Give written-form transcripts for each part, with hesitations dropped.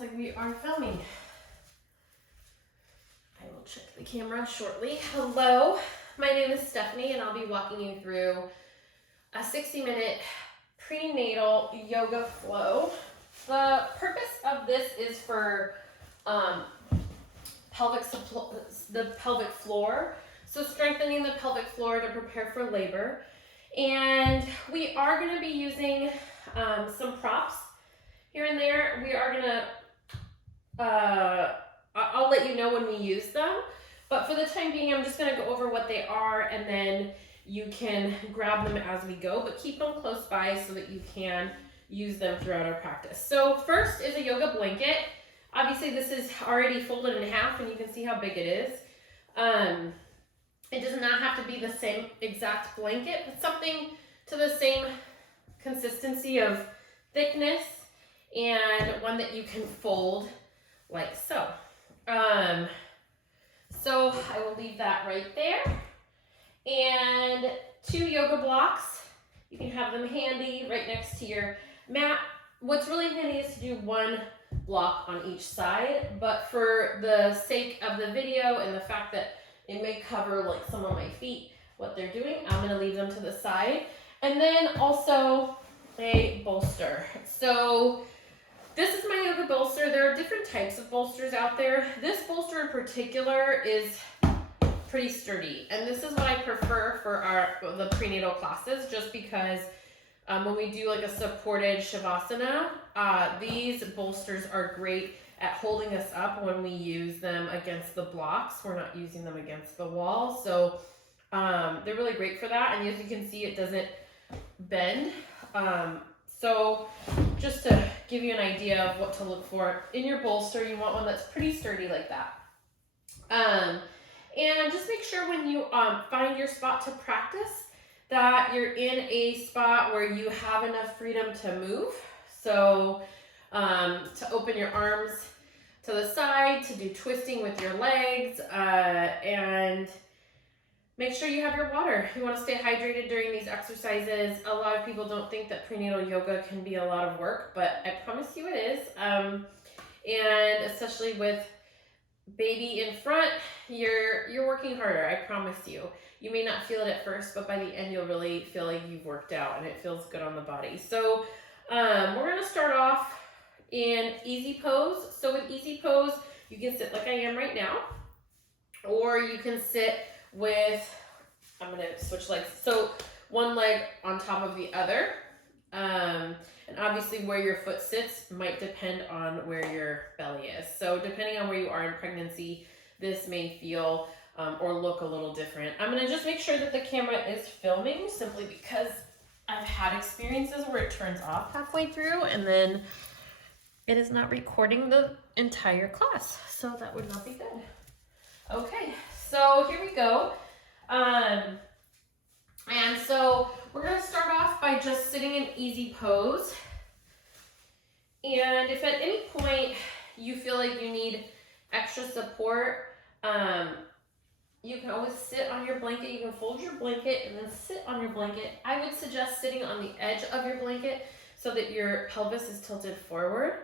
like we are filming. I will check the camera shortly. Hello, my name is Stephanie and I'll be walking you through a 60-minute prenatal yoga flow. The purpose of this is for the pelvic floor. So strengthening the pelvic floor to prepare for labor. And we are going to be using some props here and there. We are going to, I'll let you know when we use them. But for the time being, I'm just going to go over what they are and then you can grab them as we go, but keep them close by so that you can use them throughout our practice. So first is a yoga blanket. Obviously this is already folded in half and you can see how big it is. It does not have to be the same exact blanket, but something to the same consistency of thickness and one that you can fold like so. So I will leave that right there. And 2 yoga blocks. You can have them handy right next to your mat. What's really handy is to do 1 block on each side, but for the sake of the video and the fact that it may cover like some of my feet, what they're doing, I'm gonna leave them to the side. And then also a bolster. So this is my yoga bolster. There are different types of bolsters out there. This bolster in particular is pretty sturdy. And this is what I prefer for the prenatal classes, just because when we do like a supported shavasana, these bolsters are great at holding us up when we use them against the blocks. We're not using them against the wall. So they're really great for that. And as you can see, it doesn't bend. So just to give you an idea of what to look for in your bolster, you want one that's pretty sturdy like that. And just make sure when you find your spot to practice that you're in a spot where you have enough freedom to move. So to open your arms to the side, to do twisting with your legs, and make sure you have your water. You want to stay hydrated during these exercises. A lot of people don't think that prenatal yoga can be a lot of work, but I promise you it is. And especially with baby in front, you're working harder, I promise you. You may not feel it at first, but by the end you'll really feel like you've worked out and it feels good on the body. So we're gonna start off in easy pose. So with easy pose, you can sit like I am right now, or you can sit with, I'm gonna switch legs. So one leg on top of the other. And obviously where your foot sits might depend on where your belly is. So depending on where you are in pregnancy, this may feel or look a little different. I'm gonna just make sure that the camera is filming simply because I've had experiences where it turns off halfway through and then it is not recording the entire class. So that would not be good. Okay, so here we go. And so we're gonna start off by just sitting in easy pose. And if at any point you feel like you need extra support, you can always sit on your blanket. You can fold your blanket and then sit on your blanket. I would suggest sitting on the edge of your blanket so that your pelvis is tilted forward.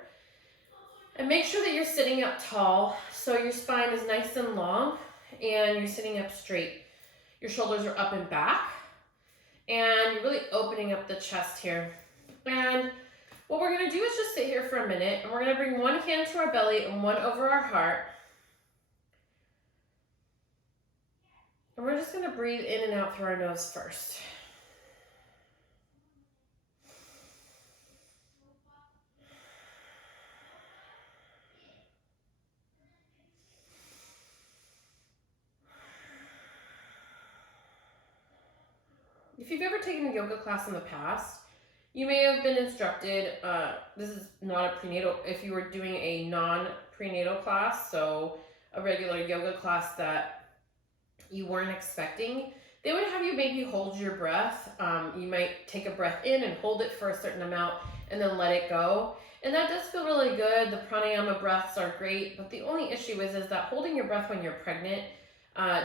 And make sure that you're sitting up tall so your spine is nice and long and you're sitting up straight. Your shoulders are up and back. And you're really opening up the chest here. And what we're gonna do is just sit here for a minute and we're gonna bring one hand to our belly and one over our heart. And we're just gonna breathe in and out through our nose first. If you've ever taken a yoga class in the past, you may have been instructed, this is not a prenatal, if you were doing a non-prenatal class, so a regular yoga class that you weren't expecting, they would have you maybe hold your breath. You might take a breath in and hold it for a certain amount and then let it go. And that does feel really good. The pranayama breaths are great, but the only issue is that holding your breath when you're pregnant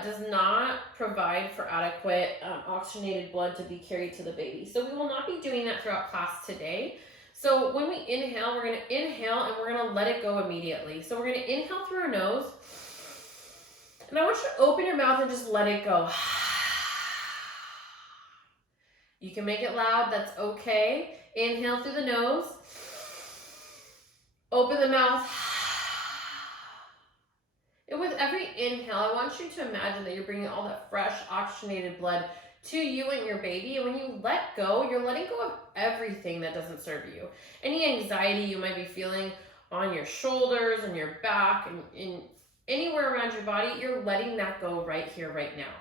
does not provide for adequate oxygenated blood to be carried to the baby. So we will not be doing that throughout class today. So when we inhale, we're going to inhale and we're going to let it go immediately. So we're going to inhale through our nose. And I want you to open your mouth and just let it go. You can make it loud, that's okay. Inhale through the nose. Open the mouth. And with every inhale, I want you to imagine that you're bringing all that fresh, oxygenated blood to you and your baby. And when you let go, you're letting go of everything that doesn't serve you. Any anxiety you might be feeling on your shoulders and your back and in anywhere around your body, you're letting that go right here, right now.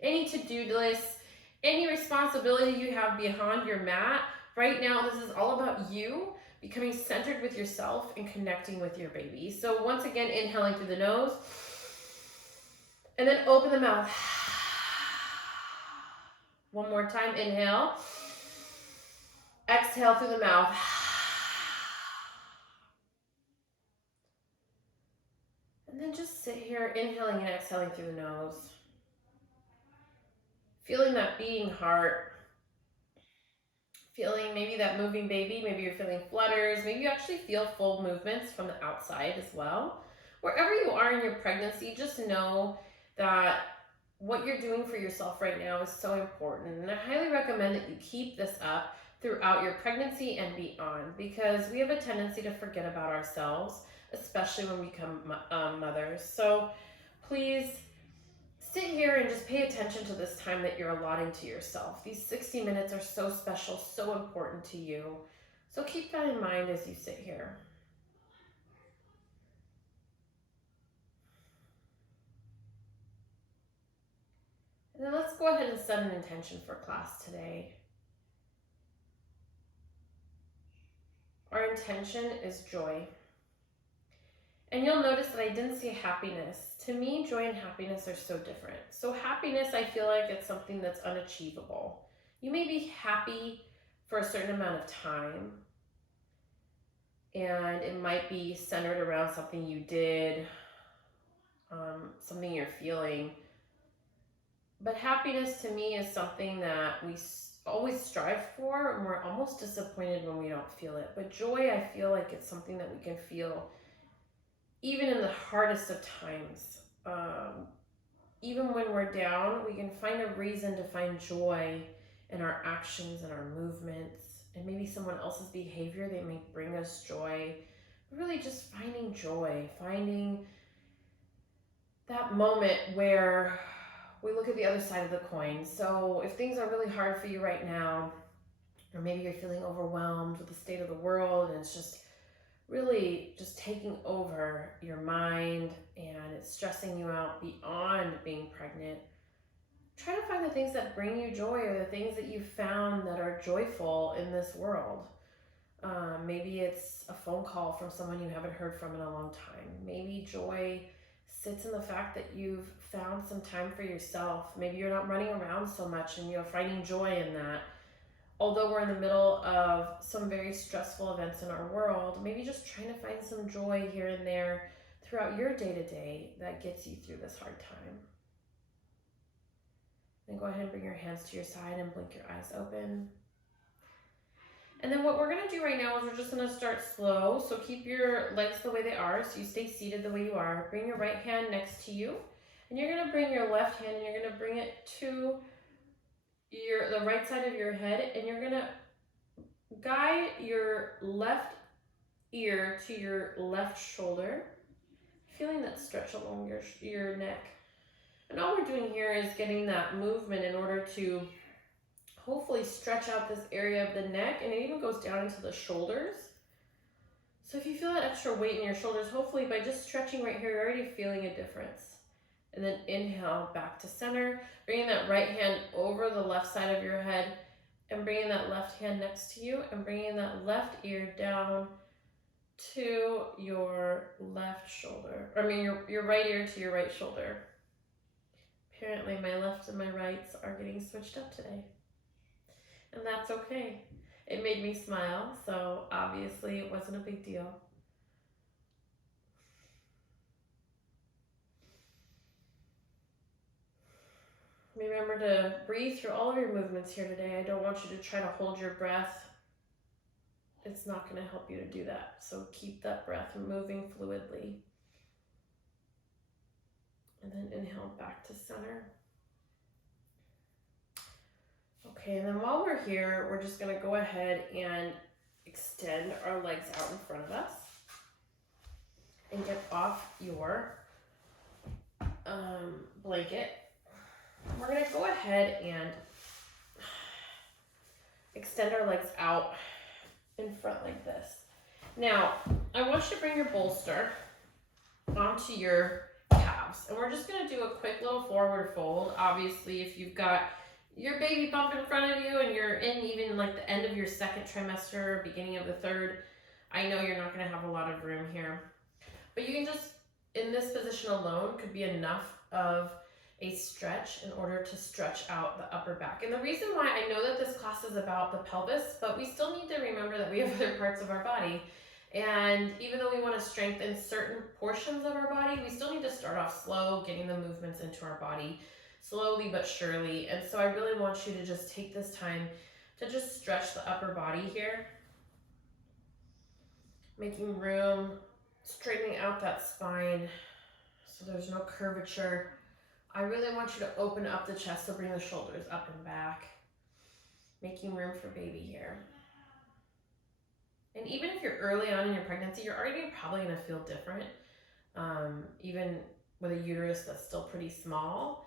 Any to-do lists, any responsibility you have behind your mat, right now, this is all about you becoming centered with yourself and connecting with your baby. So once again, inhaling through the nose, and then open the mouth. One more time, inhale. Exhale through the mouth. And then just sit here, inhaling and exhaling through the nose. Feeling that beating heart. Feeling maybe that moving baby, maybe you're feeling flutters, maybe you actually feel full movements from the outside as well. Wherever you are in your pregnancy, just know that what you're doing for yourself right now is so important. And I highly recommend that you keep this up throughout your pregnancy and beyond, because we have a tendency to forget about ourselves, especially when we become mothers. So please sit here and just pay attention to this time that you're allotting to yourself. These 60 minutes are so special, so important to you. So keep that in mind as you sit here. And then let's go ahead and set an intention for class today. Our intention is joy. And you'll notice that I didn't say happiness. To me, joy and happiness are so different. So happiness, I feel like it's something that's unachievable. You may be happy for a certain amount of time, and it might be centered around something you did, something you're feeling. But happiness to me is something that we always strive for, and we're almost disappointed when we don't feel it. But joy, I feel like it's something that we can feel even in the hardest of times. Even when we're down, we can find a reason to find joy in our actions and our movements, and maybe someone else's behavior that may bring us joy. Really just finding joy, finding that moment where we look at the other side of the coin. So if things are really hard for you right now, or maybe you're feeling overwhelmed with the state of the world and it's just really just taking over your mind and it's stressing you out beyond being pregnant, try to find the things that bring you joy, or the things that you've found that are joyful in this world. Maybe it's a phone call from someone you haven't heard from in a long time. Maybe joy sits in the fact that you've found some time for yourself. Maybe you're not running around so much and you're finding joy in that. Although we're in the middle of some very stressful events in our world, maybe just trying to find some joy here and there throughout your day-to-day that gets you through this hard time. Then go ahead and bring your hands to your side and blink your eyes open. And then what we're going to do right now is we're just going to start slow. So keep your legs the way they are, so you stay seated the way you are. Bring your right hand next to you, and you're going to bring your left hand and you're going to bring it to the right side of your head, and you're going to guide your left ear to your left shoulder, feeling that stretch along your neck. And all we're doing here is getting that movement in order to hopefully stretch out this area of the neck, and it even goes down into the shoulders. So if you feel that extra weight in your shoulders, hopefully by just stretching right here, you're already feeling a difference. And then inhale back to center, bringing that right hand over the left side of your head and bringing that left hand next to you and bringing that left ear down to your left shoulder. Your right ear to your right shoulder. Apparently my left and my rights are getting switched up today. And that's okay. It made me smile, so obviously it wasn't a big deal. Remember to breathe through all of your movements here today. I don't want you to try to hold your breath it's not going to help you to do that. So keep that breath moving fluidly. And then inhale back to center. Okay, and then while we're here, we're just going to go ahead and extend our legs out in front of us and get off your blanket. We're going to go ahead and extend our legs out in front like this. Now, I want you to bring your bolster onto your calves, and we're just going to do a quick little forward fold. Obviously, if you've got your baby bump in front of you and you're in even like the end of your second trimester, beginning of the third, I know you're not going to have a lot of room here. But you can just, in this position alone, could be enough of a stretch in order to stretch out the upper back. And the reason why I know that this class is about the pelvis, but we still need to remember that we have other parts of our body. And even though we want to strengthen certain portions of our body, we still need to start off slow, getting the movements into our body slowly but surely. And so I really want you to just take this time to just stretch the upper body here, making room, straightening out that spine so there's no curvature. I really want you to open up the chest, so bring the shoulders up and back, making room for baby here. And even if you're early on in your pregnancy, you're already probably going to feel different, even with a uterus that's still pretty small.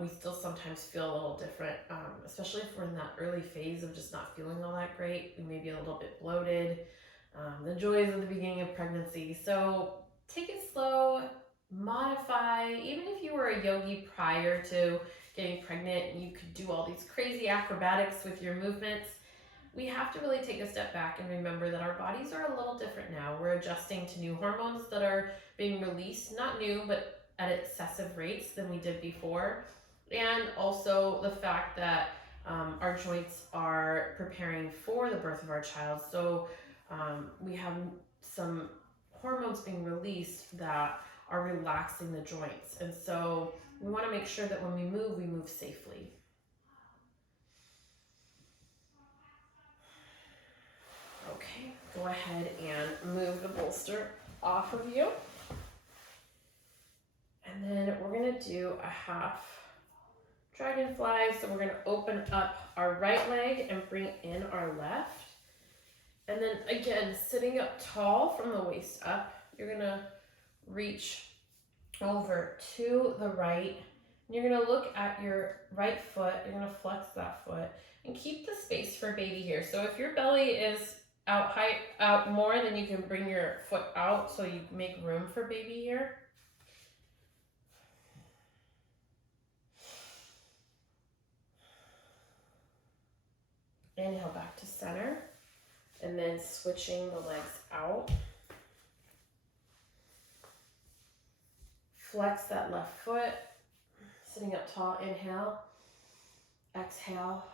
We still sometimes feel a little different, especially if we're in that early phase of just not feeling all that great. We may be a little bit bloated, the joys of the beginning of pregnancy. So take it slow, modify. Even if you were a yogi prior to getting pregnant, you could do all these crazy acrobatics with your movements. We have to really take a step back and remember that our bodies are a little different now. We're adjusting to new hormones that are being released, not new, but at excessive rates than we did before. And also the fact that our joints are preparing for the birth of our child. So we have some hormones being released that are relaxing the joints. And so we want to make sure that when we move safely. Okay, go ahead and move the bolster off of you. And then we're going to do a half dragonfly. So we're going to open up our right leg and bring in our left. And then again, sitting up tall from the waist up, you're going to reach over to the right. And you're going to look at your right foot. You're going to flex that foot and keep the space for baby here. So if your belly is out more, then you can bring your foot out so you make room for baby here. Inhale back to center, and then switching the legs out. Flex that left foot, sitting up tall, inhale, exhale.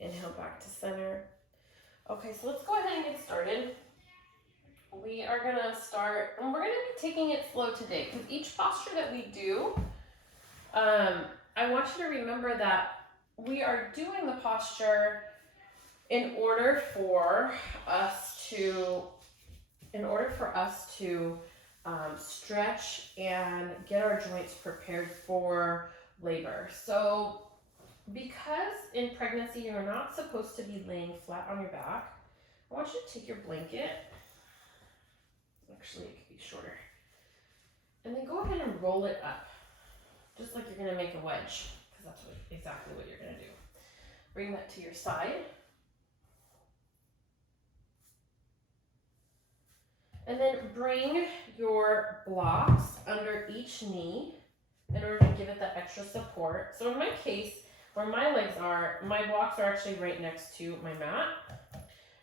Inhale back to center. Okay, so let's go ahead and get started. We are gonna start, and we're gonna be taking it slow today, because each posture that we do, I want you to remember that we are doing the posture in order for us to stretch and get our joints prepared for labor. So because in pregnancy you're not supposed to be laying flat on your back, I want you to take your blanket, actually it could be shorter, and then go ahead and roll it up, just like you're going to make a wedge, because that's exactly what you're going to do. Bring that to your side. And then bring your blocks under each knee in order to give it that extra support. So in my case, where my legs are, my blocks are actually right next to my mat,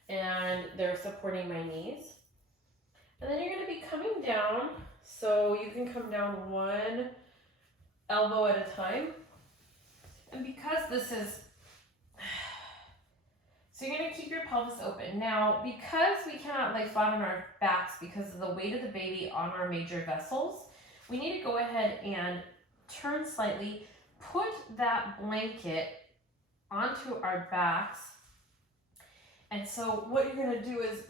and they're supporting my knees. And then you're going to be coming down, so you can come down 1, elbow at a time. And because this is, so you're gonna keep your pelvis open. Now, because we cannot lay flat on our backs because of the weight of the baby on our major vessels, we need to go ahead and turn slightly, put that blanket onto our backs. And so what you're gonna do is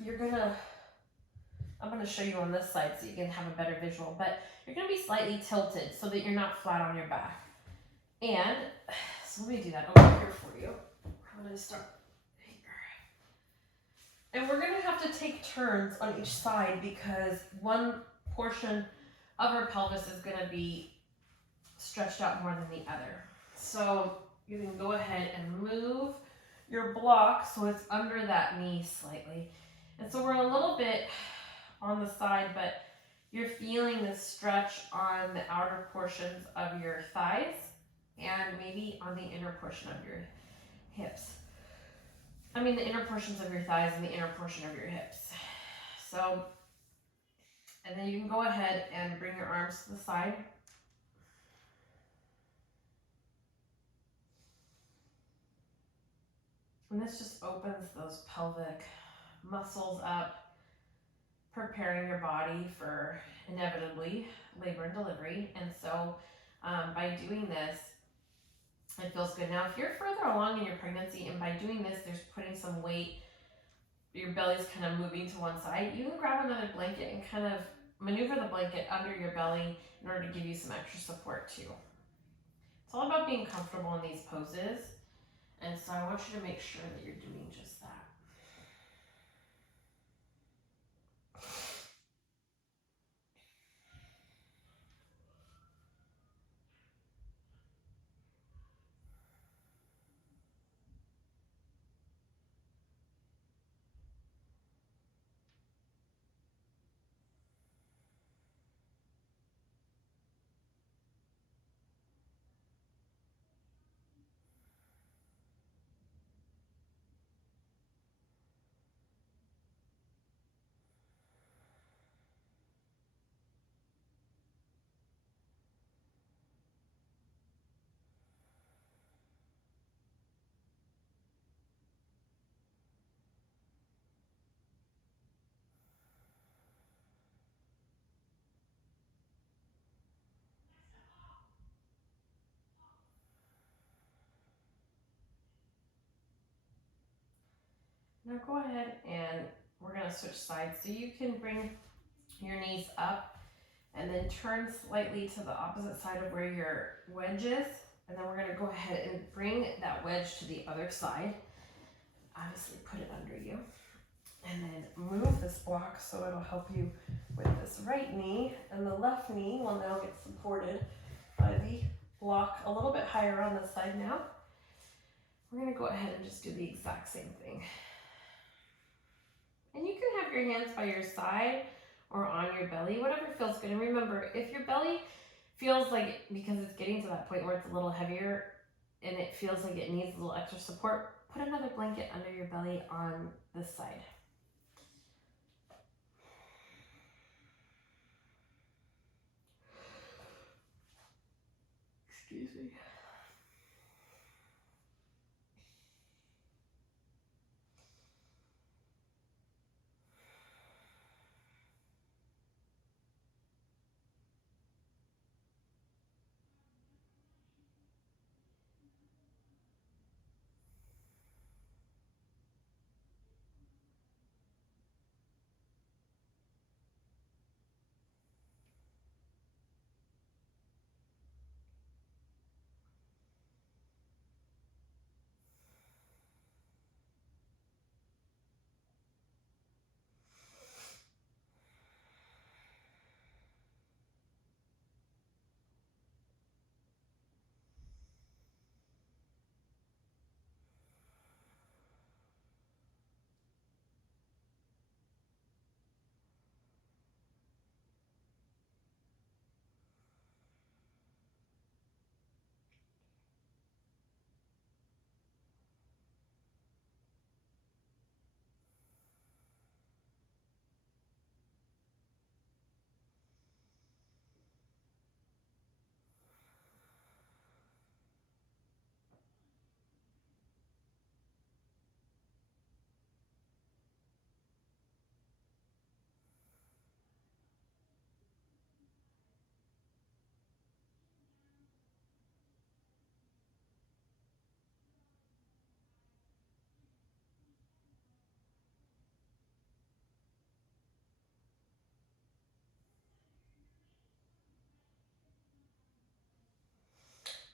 I'm gonna show you on this side so you can have a better visual, but you're gonna be slightly tilted so that you're not flat on your back. And so let me do that over here for you. I'm gonna start here. And we're gonna have to take turns on each side because one portion of our pelvis is gonna be stretched out more than the other. So you can go ahead and move your block so it's under that knee slightly. And so we're a little bit on the side, but you're feeling the stretch on the outer portions of your thighs and maybe on the inner portion of your hips. I mean the inner portions of your thighs and the inner portion of your hips. So, and then you can go ahead and bring your arms to the side. And this just opens those pelvic muscles up, preparing your body for inevitably labor and delivery. And so by doing this, it feels good. Now, if you're further along in your pregnancy and by doing this, there's putting some weight, your belly's kind of moving to one side, you can grab another blanket and kind of maneuver the blanket under your belly in order to give you some extra support too. It's all about being comfortable in these poses. And so I want you to make sure that you're doing just that. Now go ahead and we're going to switch sides. So you can bring your knees up and then turn slightly to the opposite side of where your wedge is. And then we're going to go ahead and bring that wedge to the other side. Obviously put it under you. And then move this block so it'll help you with this right knee. And the left knee will now get supported by the block a little bit higher on this side now. We're going to go ahead and just do the exact same thing. And you can have your hands by your side or on your belly, whatever feels good. And remember, if your belly feels like, because it's getting to that point where it's a little heavier and it feels like it needs a little extra support, put another blanket under your belly on this side. Excuse me.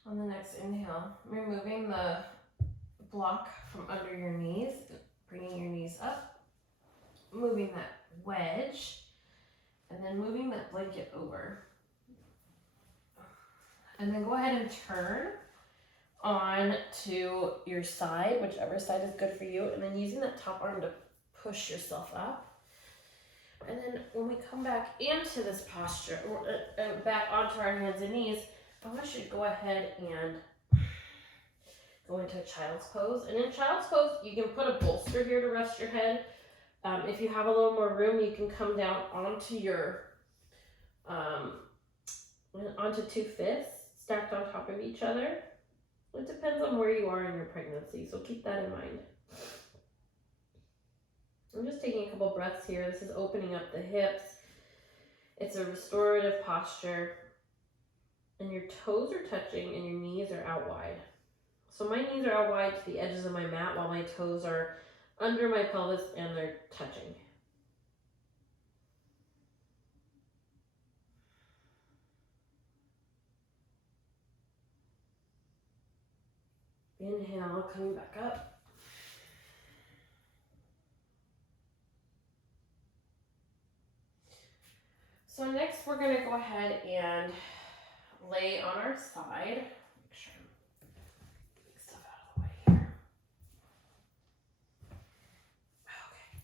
On the next inhale, removing the block from under your knees, bringing your knees up, moving that wedge, and then moving that blanket over. And then go ahead and turn on to your side, whichever side is good for you, and then using that top arm to push yourself up. And then when we come back into this posture, back onto our hands and knees, I want you to go ahead and go into a child's pose. And in child's pose, you can put a bolster here to rest your head. If you have a little more room, you can come down onto your, onto 2 fists stacked on top of each other. It depends on where you are in your pregnancy, so keep that in mind. I'm just taking a couple breaths here. This is opening up the hips. It's a restorative posture. And your toes are touching and your knees are out wide. So my knees are out wide to the edges of my mat while my toes are under my pelvis and they're touching. Inhale, coming back up. So next we're gonna go ahead and lay on our side. Make sure I'm getting stuff out of the way here. Okay.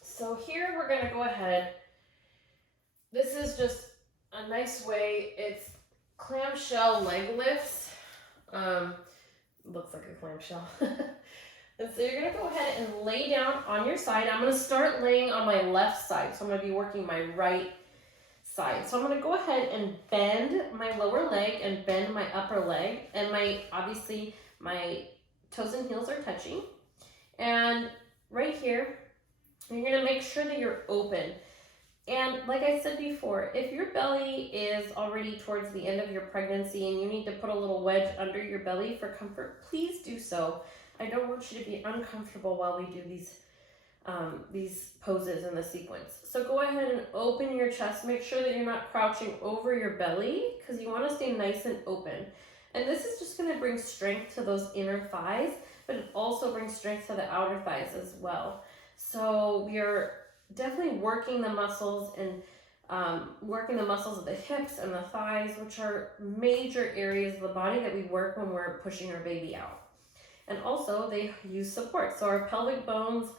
So here we're gonna go ahead. This is just a nice way. It's clamshell leg lifts. Looks like a clamshell. And so you're gonna go ahead and lay down on your side. I'm gonna start laying on my left side. So I'm gonna be working my right side. So I'm gonna go ahead and bend my lower leg and bend my upper leg. And obviously my toes and heels are touching. And right here, you're gonna make sure that you're open. And like I said before, if your belly is already towards the end of your pregnancy and you need to put a little wedge under your belly for comfort, please do so. I don't want you to be uncomfortable while we do these poses in the sequence. So go ahead and open your chest. Make sure that you're not crouching over your belly because you want to stay nice and open. And this is just going to bring strength to those inner thighs, but it also brings strength to the outer thighs as well. So you're definitely working the muscles and working the muscles of the hips and the thighs, which are major areas of the body that we work when we're pushing our baby out. And also they use support. So our pelvic bones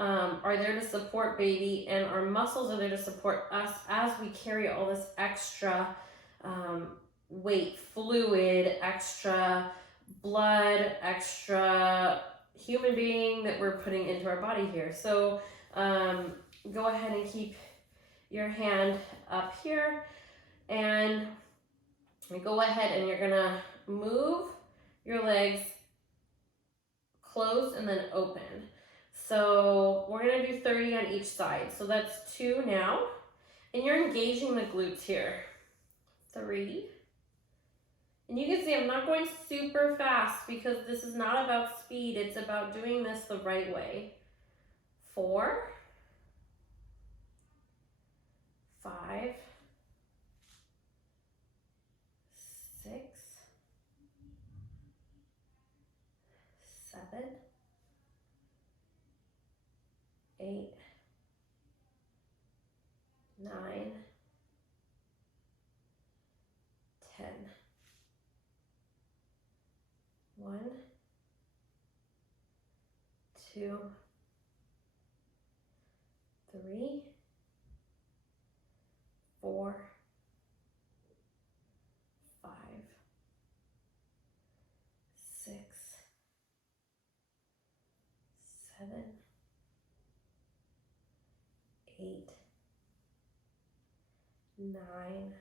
are there to support baby, and our muscles are there to support us as we carry all this extra weight, fluid, extra blood, extra human being that we're putting into our body here. So go ahead and keep your hand up here, and go ahead and you're gonna move your legs closed and then open. So we're gonna do 30 on each side. So that's 2 now, and you're engaging the glutes here. 3. And you can see I'm not going super fast because this is not about speed. It's about doing this the right way. 4. 5. 6. 7. 8. 9. 10. 1. 2. 3. 4. 5. 6. 7. 8. 9.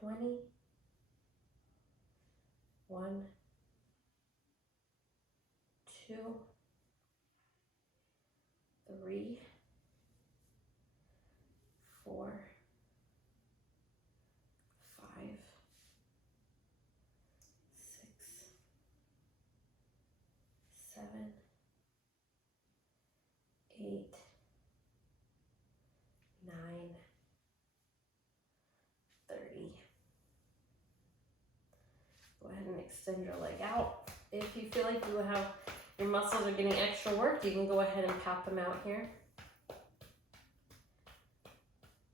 20. 1. 2. 3. 4. 5. 6. 7. 8. 9. 30. extend your leg out. If you feel like your muscles are getting extra work, you can go ahead and pat them out here.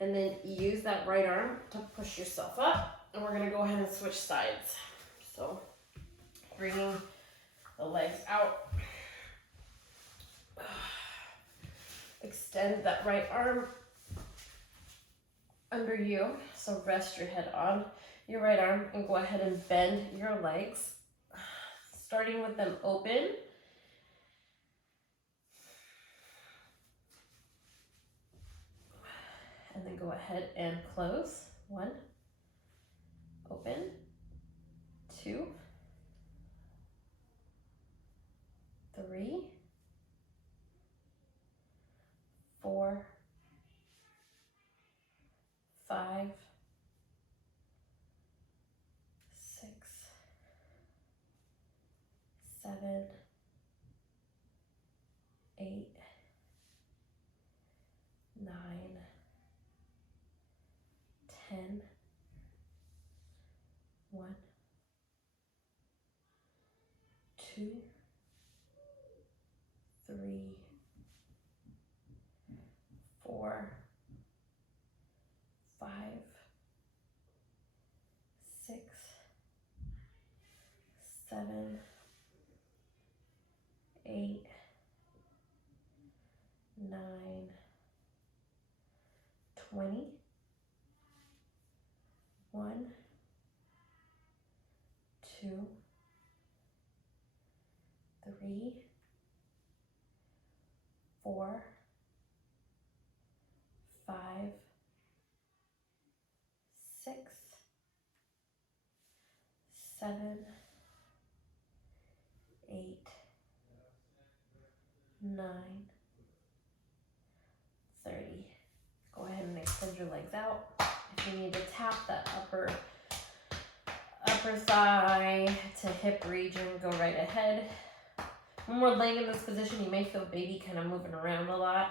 And then use that right arm to push yourself up. And we're gonna go ahead and switch sides. So bringing the legs out. Extend that right arm under you. So rest your head on your right arm and go ahead and bend your legs, starting with them open. And then go ahead and close. 1, open, 2, 3, 4, 5, 6, 7, 8, 9, 10, 1, 2, 3, 4, 5, 6, 7, 8, 9, 20, 1, 2, 3, 4, 5, 6, 7, 8, 9, 30. Go ahead and extend your legs out. If you need to tap that upper thigh to hip region, go right ahead. When we're laying in this position, you may feel baby kind of moving around a lot.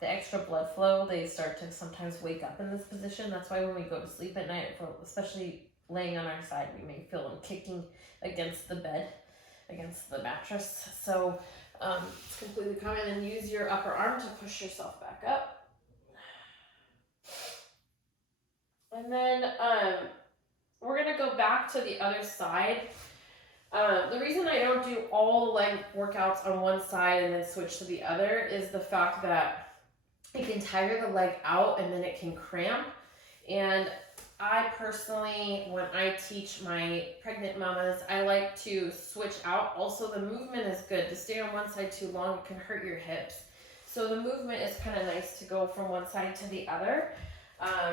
The extra blood flow, they start to sometimes wake up in this position. That's why when we go to sleep at night, especially laying on our side, we may feel them kicking against the bed, against the mattress. So it's completely common. And use your upper arm to push yourself back up. And then we're gonna go back to the other side. The reason I don't do all leg workouts on one side and then switch to the other is the fact that it can tire the leg out and then it can cramp. And I personally, when I teach my pregnant mamas, I like to switch out. Also, the movement is good. To stay on one side too long, it can hurt your hips. So the movement is kind of nice to go from one side to the other,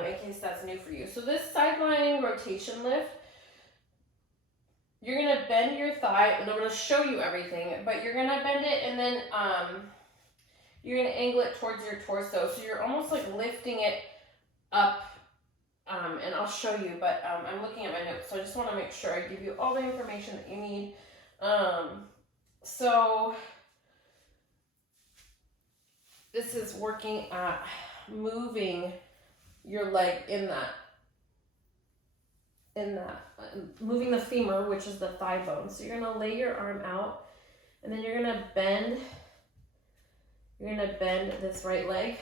in case that's new for you. So this side lying rotation lift, you're gonna bend your thigh, and I'm gonna show you everything, but you're gonna bend it and then you're gonna angle it towards your torso. So you're almost like lifting it up, and I'll show you, but I'm looking at my notes, so I just wanna make sure I give you all the information that you need. So this is working at moving your leg in that, moving the femur, which is the thigh bone. So you're gonna lay your arm out, and then you're gonna bend this right leg.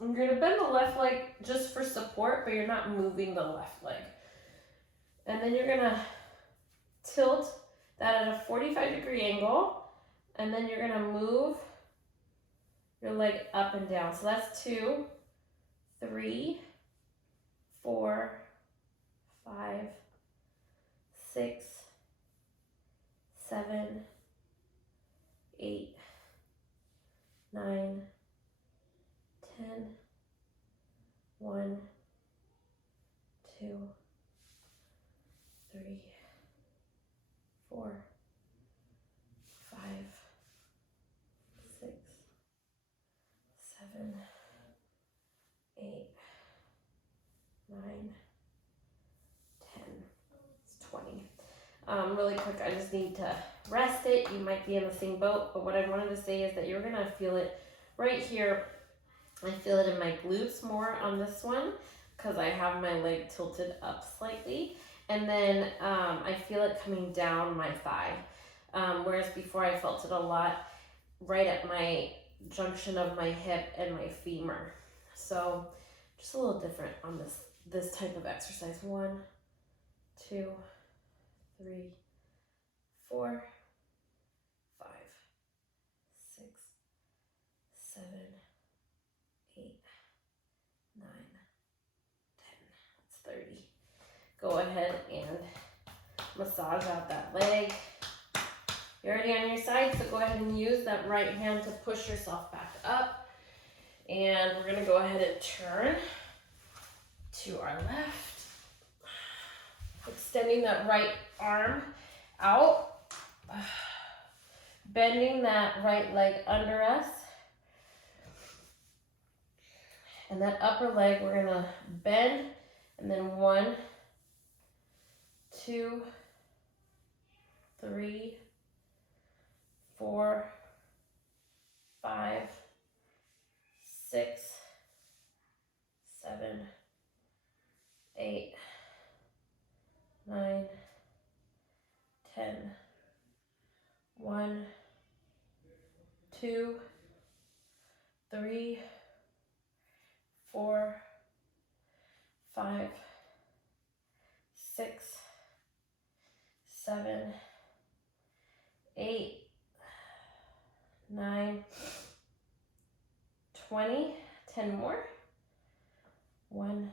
You're gonna bend the left leg just for support, but you're not moving the left leg. And then you're gonna tilt that at a 45-degree angle, and then you're gonna move your leg up and down. So that's 2, 3, 4, 5, 6, 7, 8, 9, 10, 1, 2, 3, 4, 5, 6, 7, 8, 9, 10. It's 20. Really quick, I just need to rest it. You might be in the same boat, but what I wanted to say is that you're gonna feel it right here. I feel it in my glutes more on this one because I have my leg tilted up slightly. And then I feel it coming down my thigh. Whereas before I felt it a lot right at my junction of my hip and my femur. So just a little different on this type of exercise. 1, 2, 3, 4, 5, 6, 7, 8, 9, 10. That's 30. Go ahead and massage out that leg. You're already on your side, so go ahead and use that right hand to push yourself back up. And we're gonna go ahead and turn to our left. Extending that right arm out. Bending that right leg under us. And that upper leg, we're gonna bend, and then 1, 2, 3, 4, 5, 6, 7, 8, 9, 10. 1, 2, 3, 4, 5, 6, 7, 8, 9, 20. 10 more. 1,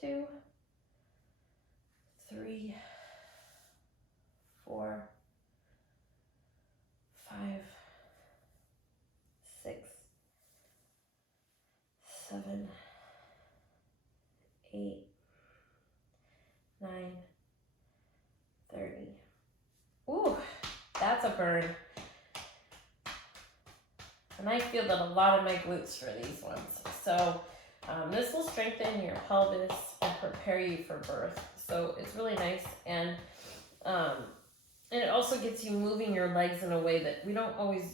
2, 3, 4, 5, 6, 7, 8, 9, 30. Ooh, that's a burn. And I feel that a lot of my glutes for these ones. So this will strengthen your pelvis and prepare you for birth. So it's really nice. And it also gets you moving your legs in a way that we don't always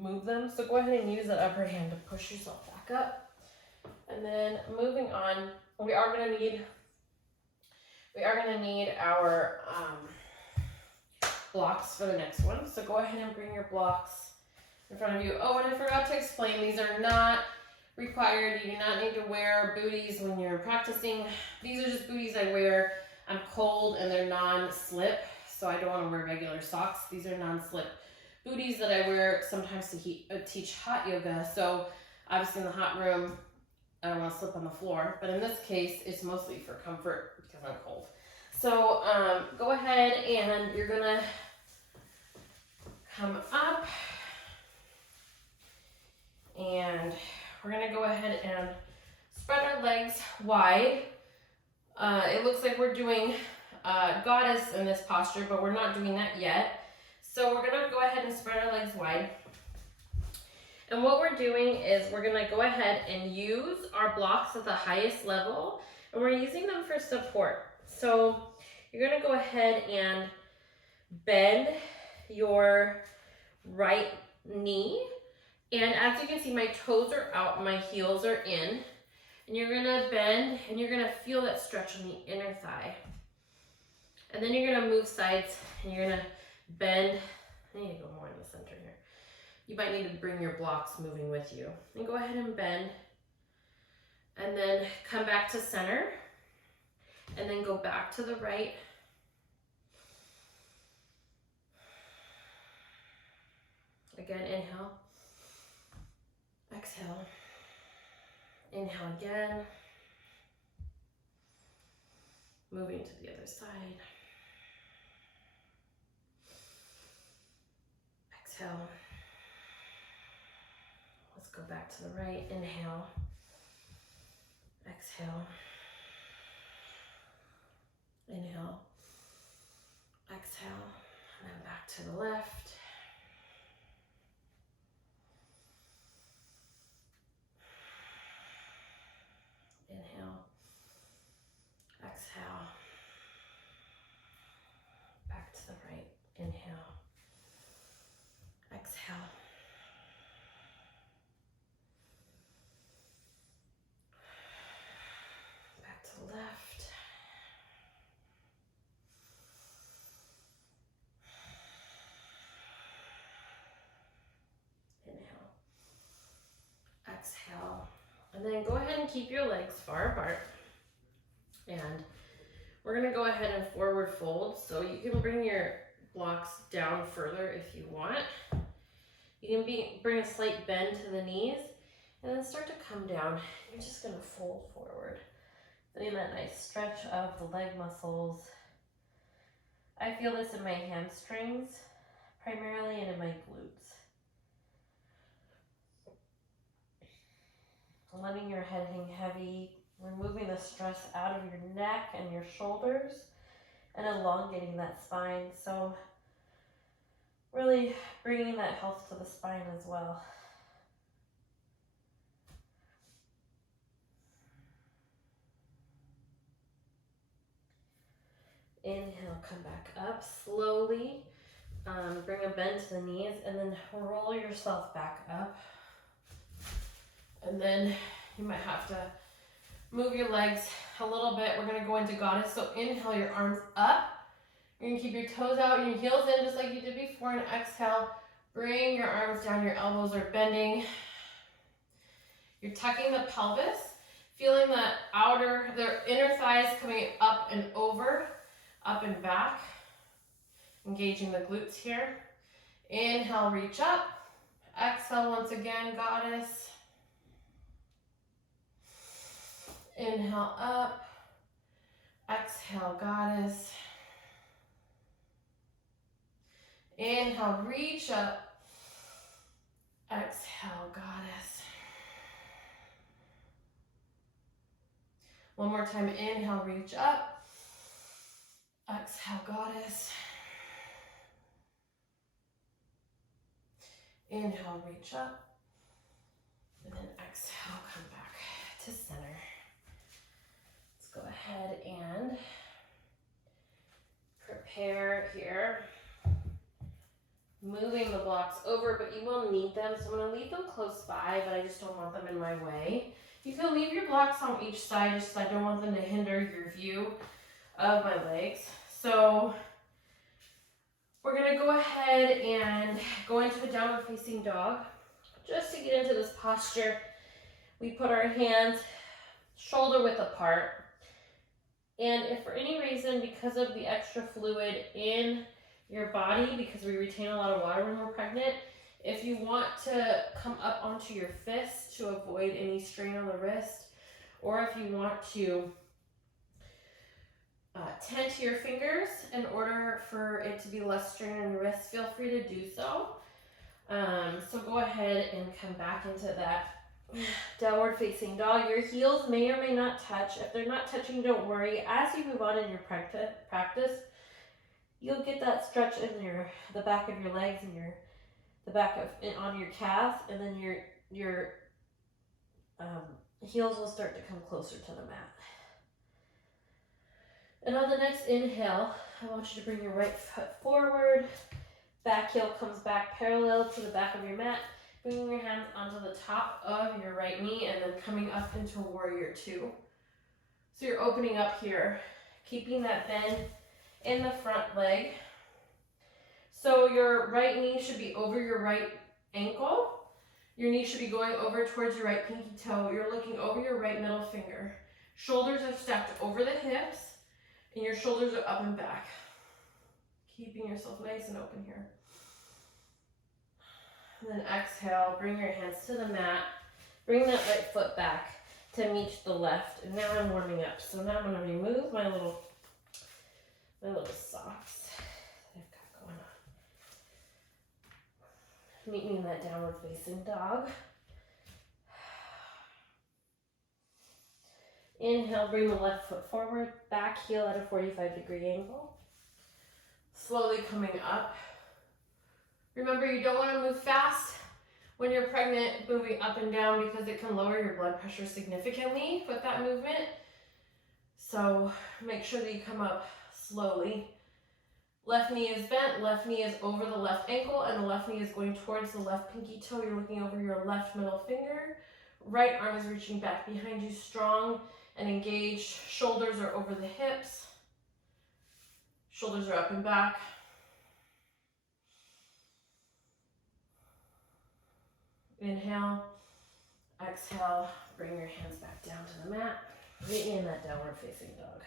move them. So go ahead and use that upper hand to push yourself back up. And then moving on, we are gonna need our blocks for the next one. So go ahead and bring your blocks in front of you. Oh, and I forgot to explain, these are not required. You do not need to wear booties when you're practicing. These are just booties I wear. I'm cold and they're non-slip, so I don't want to wear regular socks. These are non-slip booties that I wear sometimes to teach hot yoga. So obviously in the hot room, I don't want to slip on the floor, but in this case, it's mostly for comfort because I'm cold. So go ahead and you're gonna come up and we're gonna go ahead and spread our legs wide. It looks like we're doing goddess in this posture, but we're not doing that yet. So we're gonna go ahead and spread our legs wide. And what we're doing is we're gonna go ahead and use our blocks at the highest level, and we're using them for support. So you're gonna go ahead and bend your right knee. And as you can see, my toes are out, my heels are in. And you're gonna bend and you're gonna feel that stretch on the inner thigh. And then you're gonna move sides and you're gonna bend. I need to go more in the center here. You might need to bring your blocks moving with you. And go ahead and bend. And then come back to center. And then go back to the right. Again, inhale. Exhale. Inhale again. Moving to the other side. Exhale. Let's go back to the right. Inhale. Exhale. Inhale. Exhale. And then back to the left. Inhale. Exhale. Back to the right. Inhale. Exhale. Back to the left. And then go ahead and keep your legs far apart. And we're gonna go ahead and forward fold. So you can bring your blocks down further if you want. You can bring a slight bend to the knees and then start to come down. You're just gonna fold forward. Getting that nice stretch of the leg muscles. I feel this in my hamstrings primarily and in my glutes. Letting your head hang heavy, removing the stress out of your neck and your shoulders and elongating that spine. So really bringing that health to the spine as well. Inhale, come back up slowly. Bring a bend to the knees and then roll yourself back up. And then you might have to move your legs a little bit. We're gonna go into goddess. So inhale, your arms up. You're gonna keep your toes out and your heels in just like you did before. And exhale, bring your arms down, your elbows are bending. You're tucking the pelvis, feeling that the inner thighs coming up and over, up and back. Engaging the glutes here. Inhale, reach up. Exhale, once again, goddess. Inhale, up. Exhale, goddess. Inhale, reach up. Exhale, goddess. One more time, inhale, reach up. Exhale, goddess. Inhale, reach up. And then exhale, come back to center. Let's go ahead and prepare here. Moving the blocks over, but you will need them. So I'm gonna leave them close by, but I just don't want them in my way. You can leave your blocks on each side, just I don't want them to hinder your view of my legs. So we're gonna go ahead and go into a downward facing dog. Just to get into this posture, we put our hands shoulder width apart. And if for any reason, because of the extra fluid in your body, because we retain a lot of water when we're pregnant, if you want to come up onto your fist to avoid any strain on the wrist, or if you want to tend to your fingers in order for it to be less strain on your wrist, feel free to do so. So go ahead and come back into that downward facing dog. Your heels may or may not touch. If they're not touching, don't worry. As you move on in your practice, you'll get that stretch in the back of your legs and the back of on your calves, and then your heels will start to come closer to the mat. And on the next inhale, I want you to bring your right foot forward. Back heel comes back parallel to the back of your mat. Bringing your hands onto the top of your right knee and then coming up into warrior two. So you're opening up here, keeping that bend in the front leg. So your right knee should be over your right ankle. Your knee should be going over towards your right pinky toe. You're looking over your right middle finger. Shoulders are stacked over the hips and your shoulders are up and back. Keeping yourself nice and open here. And then exhale, bring your hands to the mat. Bring that right foot back to meet the left. And now I'm warming up. So now I'm going to remove my little socks that I've got going on. Meet me in that downward facing dog. Inhale, bring the left foot forward, back heel at a 45-degree angle. Slowly coming up. Remember, you don't want to move fast when you're pregnant, moving up and down, because it can lower your blood pressure significantly with that movement. So make sure that you come up slowly. Left knee is bent, left knee is over the left ankle, and the left knee is going towards the left pinky toe. You're looking over your left middle finger. Right arm is reaching back behind you, strong and engaged. Shoulders are over the hips. Shoulders are up and back. Inhale, Exhale, bring your hands back down to the mat. Meet me in that downward facing dog.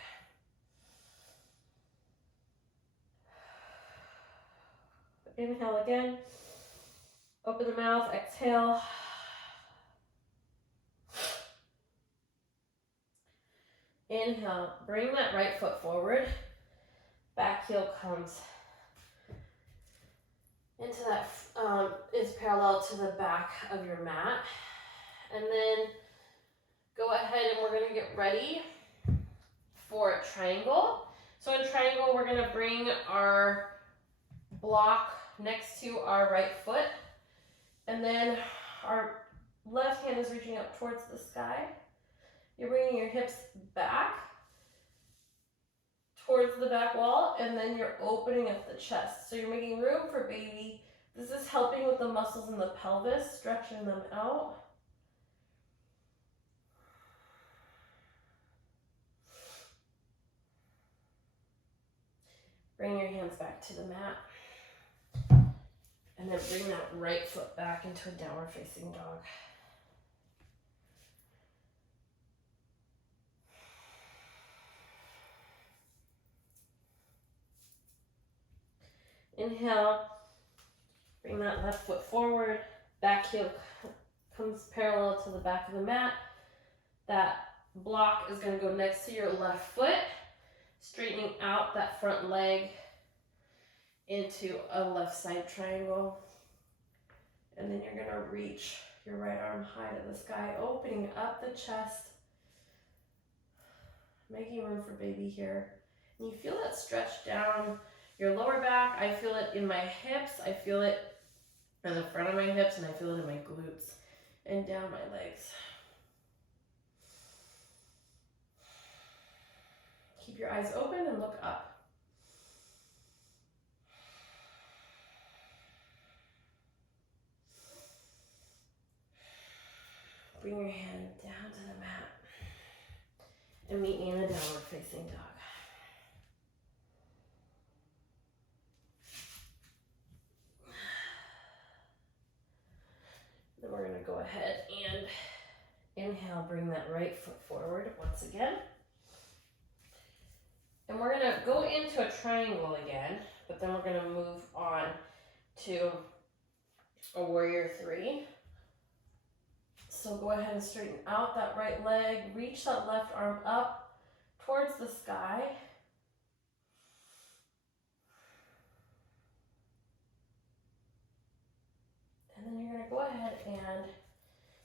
Inhale again. Open the mouth, exhale. Inhale, bring that right foot forward. Back heel comes into that, is parallel to the back of your mat. And then go ahead and we're gonna get ready for a triangle. So in triangle, we're gonna bring our block next to our right foot. And then our left hand is reaching up towards the sky. You're bringing your hips back towards the back wall, and then you're opening up the chest. So you're making room for baby. This is helping with the muscles in the pelvis, stretching them out. Bring your hands back to the mat. And then bring that right foot back into a downward facing dog. Inhale, bring that left foot forward, back heel comes parallel to the back of the mat. That block is going to go next to your left foot, straightening out that front leg into a left side triangle. And then you're going to reach your right arm high to the sky, opening up the chest, making room for baby here. And you feel that stretch down your lower back. I feel it in my hips. I feel it in the front of my hips, and I feel it in my glutes and down my legs. Keep your eyes open and look up. Bring your hand down to the mat and meet me in the downward facing dog. Then we're going to go ahead and inhale, bring that right foot forward once again. And we're going to go into a triangle again, but then we're going to move on to a warrior three. So go ahead and straighten out that right leg, reach that left arm up towards the sky. And then you're going to go ahead and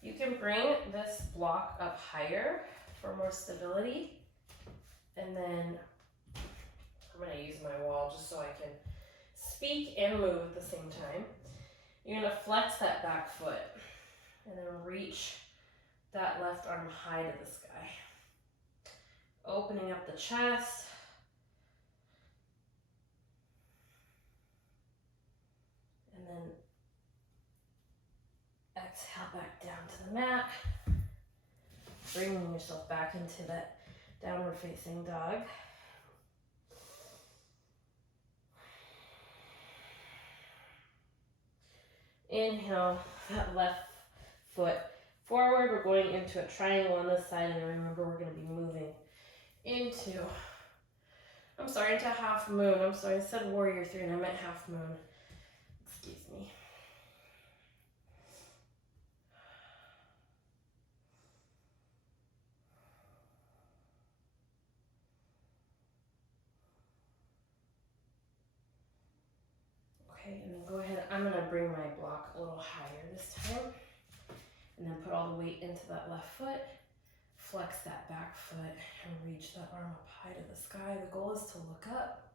you can bring this block up higher for more stability. And then I'm going to use my wall just so I can speak and move at the same time. You're going to flex that back foot and then reach that left arm high to the sky. Opening up the chest. And then exhale back down to the mat. Bringing yourself back into that downward facing dog. Inhale that left foot forward. We're going into a triangle on this side, and remember we're going to be moving into, into half moon. I'm sorry, I said warrior three and I meant half moon. Excuse me. Okay, and then go ahead. I'm going to bring my block a little higher this time. And then put all the weight into that left foot. Flex that back foot and reach that arm up high to the sky. The goal is to look up.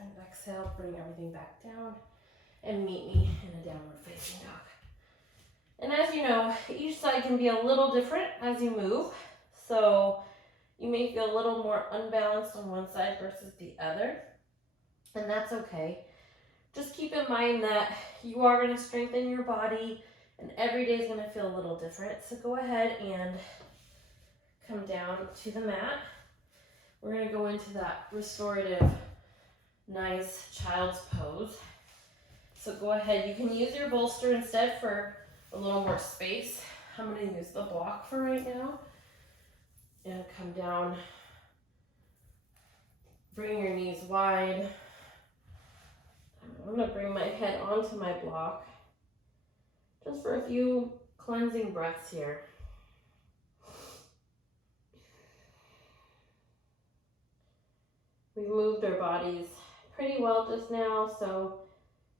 And exhale, bring everything back down and meet me in a downward facing dog. And as you know, each side can be a little different as you move. So you may feel a little more unbalanced on one side versus the other. And that's okay. Just keep in mind that you are going to strengthen your body and every day is going to feel a little different. So go ahead and come down to the mat. We're going to go into that restorative nice child's pose. So go ahead, you can use your bolster instead for a little more space. I'm going to use the block for right now. And come down, bring your knees wide. I'm going to bring my head onto my block just for a few cleansing breaths here. We've moved our bodies pretty well just now, so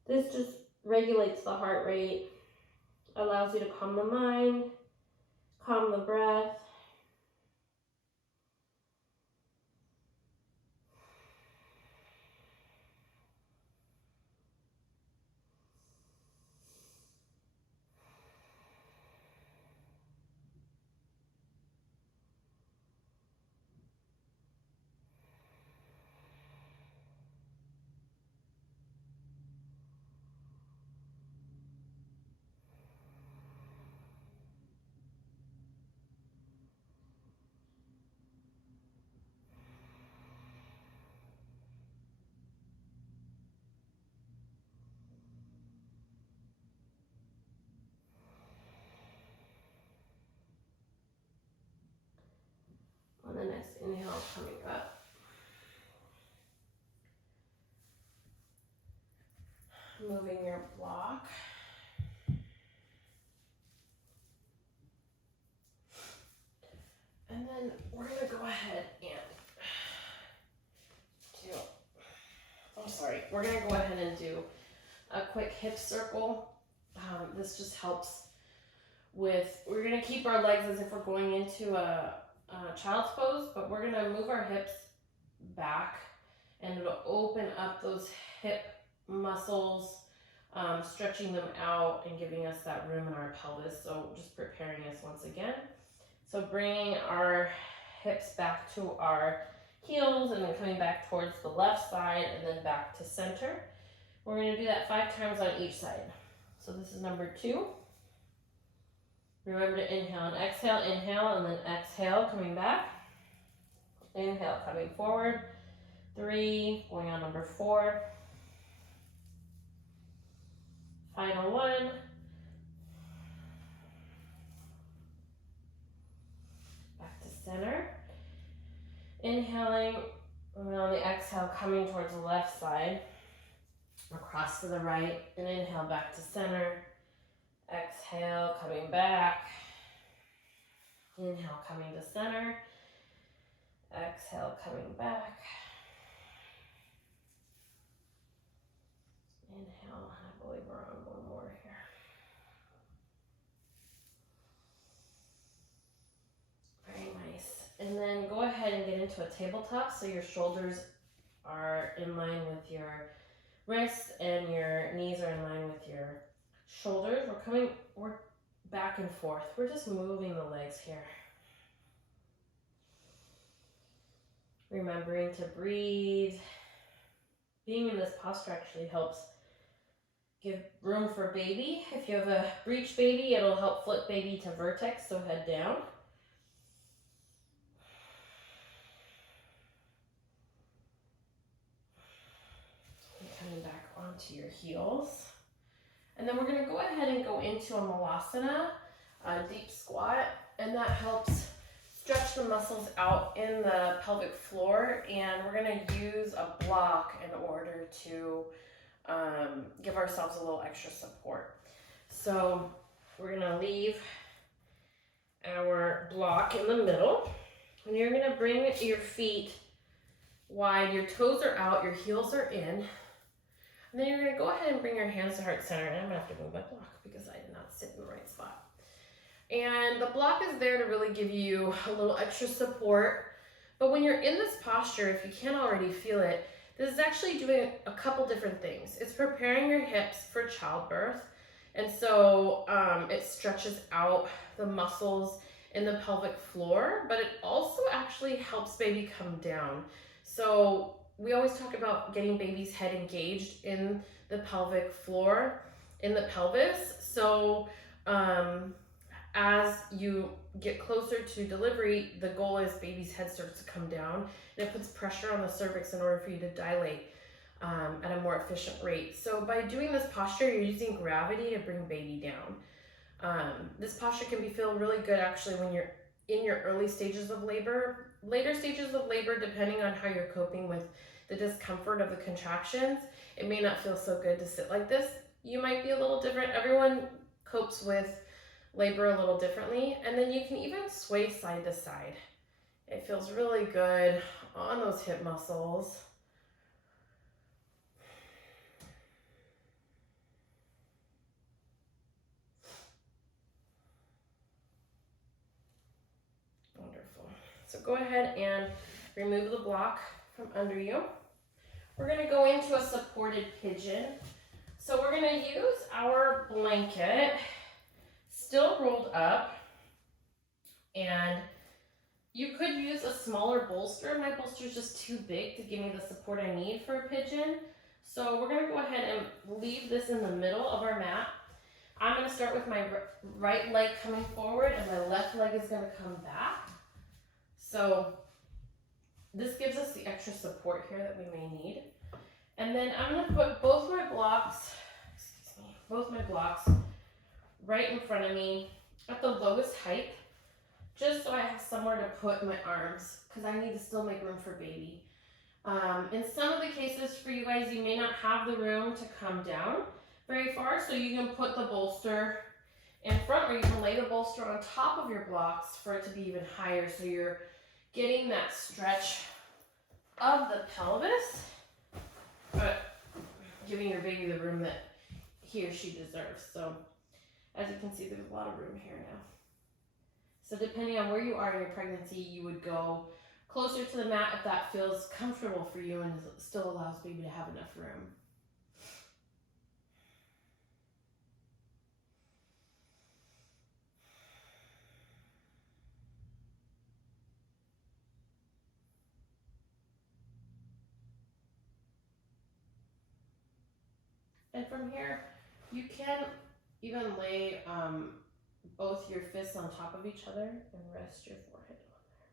this just regulates the heart rate, allows you to calm the mind, calm the breath. On the next inhale, coming up. Moving your block. And then we're going to go ahead and we're going to go ahead and do a quick hip circle. This just helps with, we're going to keep our legs as if we're going into a child's pose, but we're going to move our hips back and it'll open up those hip muscles, stretching them out and giving us that room in our pelvis. So just preparing us once again. So bringing our hips back to our heels and then coming back towards the left side and then back to center. We're going to do that 5 times on each side. So this is number 2. Remember to inhale and exhale, and then exhale, coming back. Inhale, coming forward. 3, going on number 4. Final 1. Back to center. Inhaling, and then on the exhale, coming towards the left side. Across to the right, and inhale back to center. Exhale, coming back. Inhale, coming to center. Exhale, coming back. Inhale, I believe we're on one more here. Very nice. And then go ahead and get into a tabletop so your shoulders are in line with your wrists and your knees are in line with your shoulders. We're back and forth. We're just moving the legs here. Remembering to breathe. Being in this posture actually helps give room for baby. If you have a breech baby, it'll help flip baby to vertex, so head down. Coming back onto your heels. And then we're going to go ahead and go into a malasana, a deep squat, and that helps stretch the muscles out in the pelvic floor, and we're going to use a block in order to give ourselves a little extra support. So we're going to leave our block in the middle, and you're going to bring your feet wide, your toes are out, your heels are in. And then you're going to go ahead and bring your hands to heart center. And I'm going to have to move my block because I did not sit in the right spot. And the block is there to really give you a little extra support. But when you're in this posture, if you can't already feel it, this is actually doing a couple different things. It's preparing your hips for childbirth. And so it stretches out the muscles in the pelvic floor, but it also actually helps baby come down. So we always talk about getting baby's head engaged in the pelvic floor, in the pelvis. So as you get closer to delivery, the goal is baby's head starts to come down and it puts pressure on the cervix in order for you to dilate. at a more efficient rate. So by doing this posture, you're using gravity to bring baby down. This posture can feel really good actually when you're in your early stages of labor. Later stages of labor, depending on how you're coping with the discomfort of the contractions, it may not feel so good to sit like this. You might be a little different. Everyone copes with labor a little differently. And then you can even sway side to side. It feels really good on those hip muscles. Wonderful. So go ahead and remove the block from under you. We're going to go into a supported pigeon. So we're going to use our blanket still rolled up, and you could use a smaller bolster. My bolster is just too big to give me the support I need for a pigeon. So we're going to go ahead and leave this in the middle of our mat. I'm going to start with my right leg coming forward, and my left leg is going to come back. So this gives us the extra support here that we may need. And then I'm going to put both my blocks right in front of me at the lowest height, just so I have somewhere to put my arms, because I need to still make room for baby. In some of the cases for you guys, you may not have the room to come down very far, so you can put the bolster in front, or you can lay the bolster on top of your blocks for it to be even higher, so you're getting that stretch of the pelvis, but giving your baby the room that he or she deserves. So as you can see, there's a lot of room here now. So depending on where you are in your pregnancy, you would go closer to the mat if that feels comfortable for you and still allows baby to have enough room. And from here, you can even lay both your fists on top of each other and rest your forehead on there.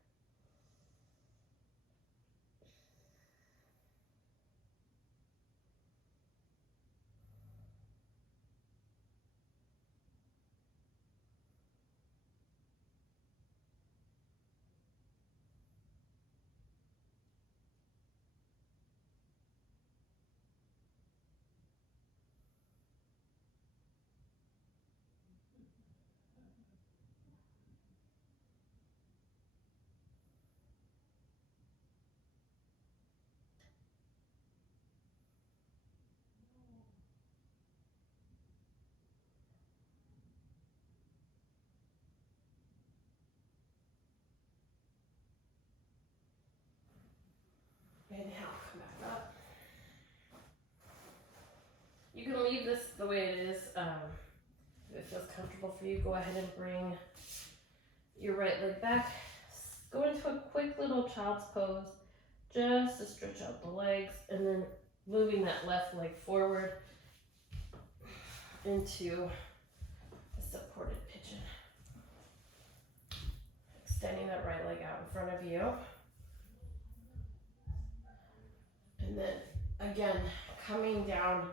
Inhale, come back up. You can leave this the way it is. If it feels comfortable for you, go ahead and bring your right leg back. Go into a quick little child's pose just to stretch out the legs, and then moving that left leg forward into a supported pigeon. Extending that right leg out in front of you. And then again, coming down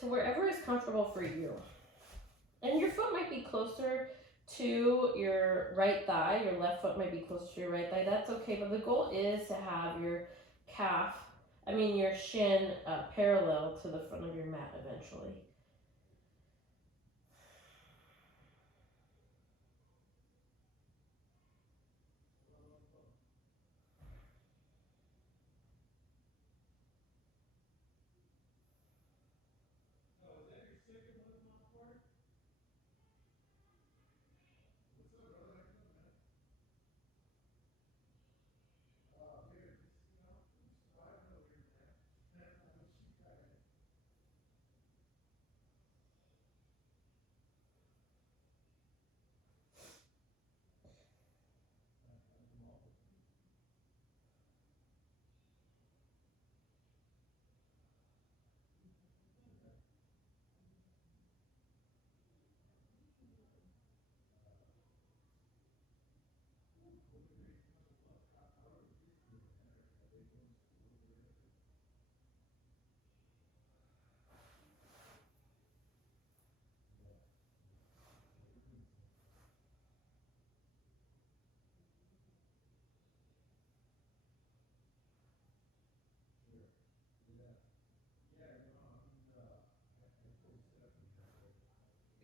to wherever is comfortable for you. And your foot might be closer to your right thigh. Your left foot might be closer to your right thigh. That's okay, but the goal is to have your your shin parallel to the front of your mat eventually.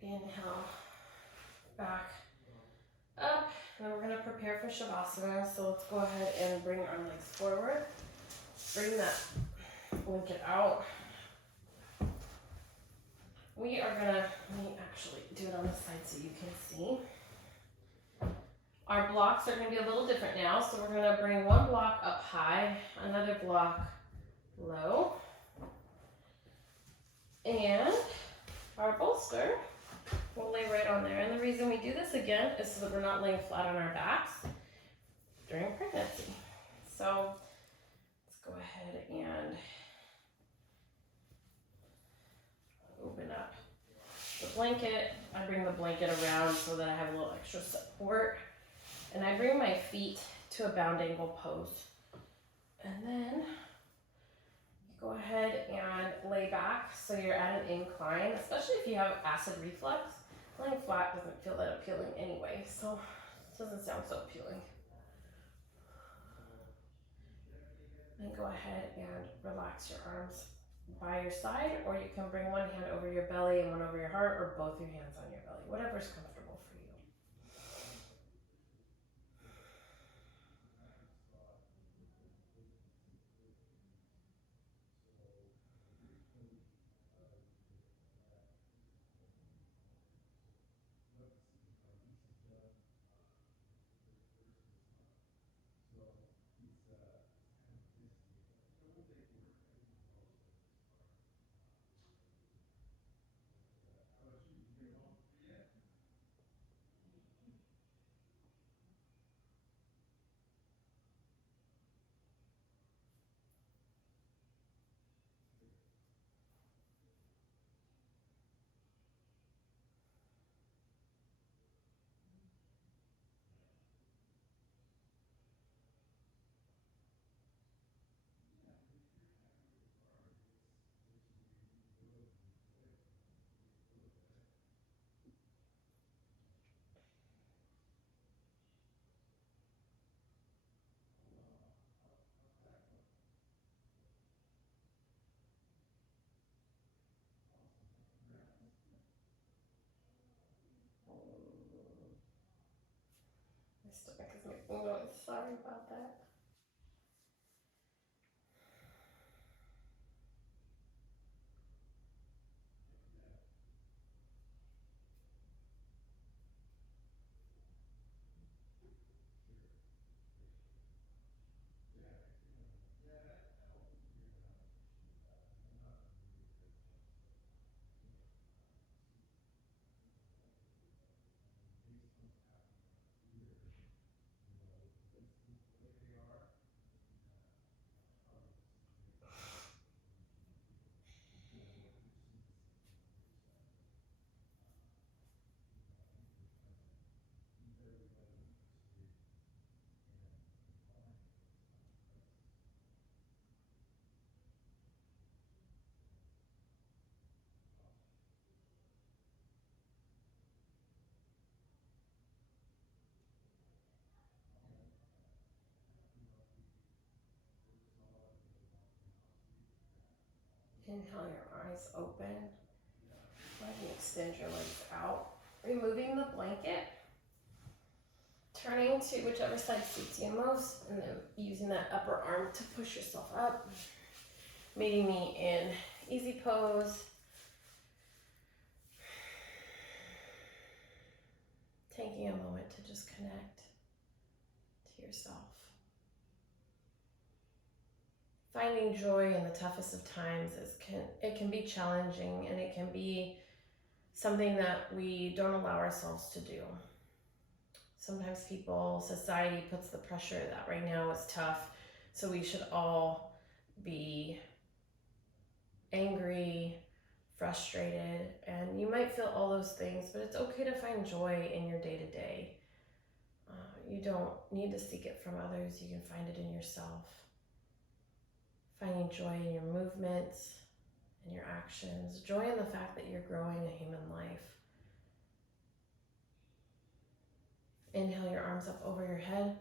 Inhale, back up. And then we're gonna prepare for Shavasana. So let's go ahead and bring our legs forward. Bring that blanket out. We are gonna, let me actually do it on the side so you can see. Our blocks are gonna be a little different now. So we're gonna bring one block up high, another block low. And our bolster will lay right on there. And the reason we do this again is so that we're not laying flat on our backs during pregnancy. So let's go ahead and open up the blanket. I bring the blanket around so that I have a little extra support. And I bring my feet to a bound angle pose. And then you go ahead and lay back so you're at an incline, especially if you have acid reflux. Laying flat doesn't feel that appealing anyway, so it doesn't sound so appealing. Then go ahead and relax your arms by your side, or you can bring one hand over your belly and one over your heart, or both your hands on your belly, whatever's comfortable for you. My stomach is making noise, sorry about that. Inhale, your eyes open. Go ahead and extend your legs out. Removing the blanket. Turning to whichever side suits you most, and then using that upper arm to push yourself up. Meeting me in easy pose. Taking a moment to just connect to yourself. Finding joy in the toughest of times it can be challenging, and it can be something that we don't allow ourselves to do. Sometimes society puts the pressure that right now is tough, so we should all be angry, frustrated, and you might feel all those things, but it's okay to find joy in your day-to-day. You don't need to seek it from others. You can find it in yourself. Finding joy in your movements and your actions. Joy in the fact that you're growing a human life. Inhale your arms up over your head.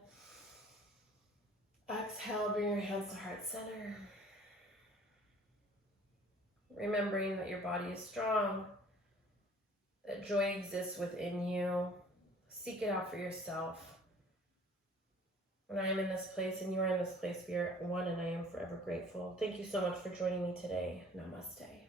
Exhale, bring your hands to heart center. Remembering that your body is strong, that joy exists within you. Seek it out for yourself. When I am in this place and you are in this place, we are one, and I am forever grateful. Thank you so much for joining me today. Namaste.